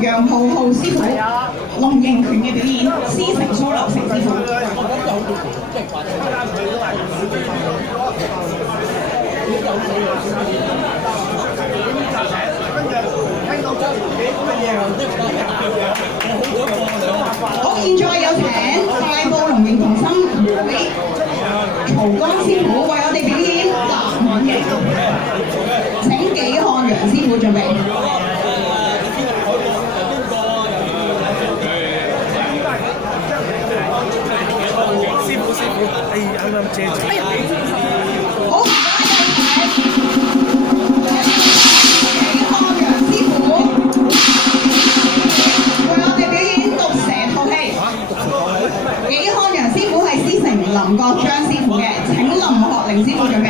楊浩浩師傅龍形拳嘅表演，師承蘇流成師傅。好，現在有請大埔龍形童心會曹江師傅為我哋表演南五形，請紀漢陽師傅準備。哎，啱啱遮住。好，紀漢陽師傅為我哋表演毒蛇吐氣。紀漢陽師傅係師承林國章師傅嘅，請林學玲師傅準備。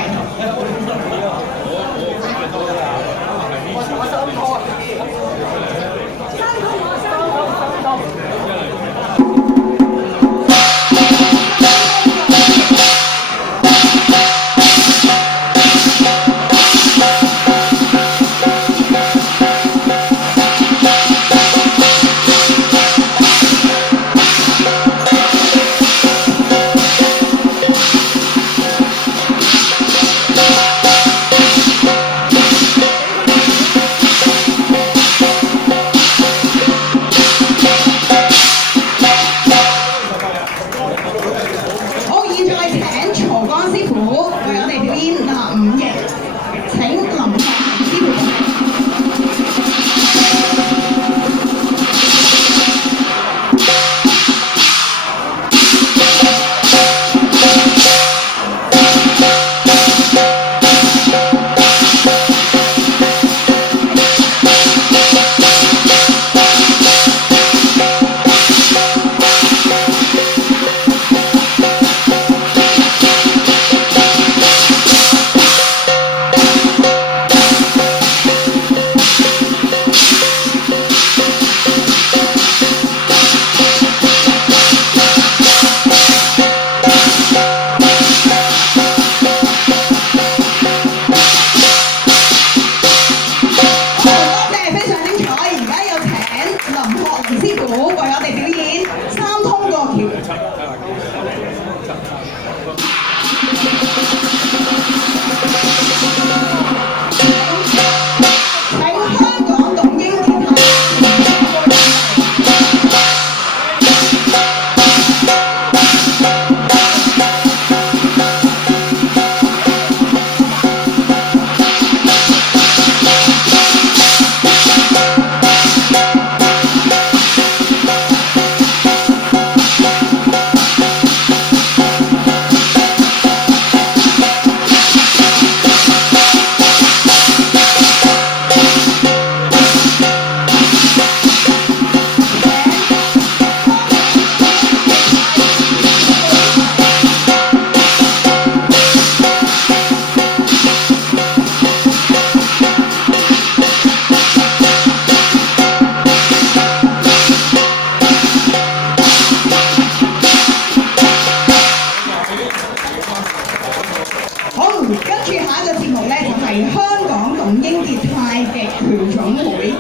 香港董英傑太極拳總會。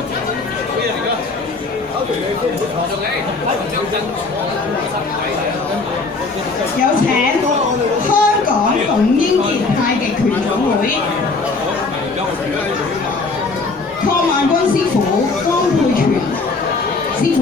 有請香港董英傑太極拳總會鄺萬軍師傅、江佩全師傅。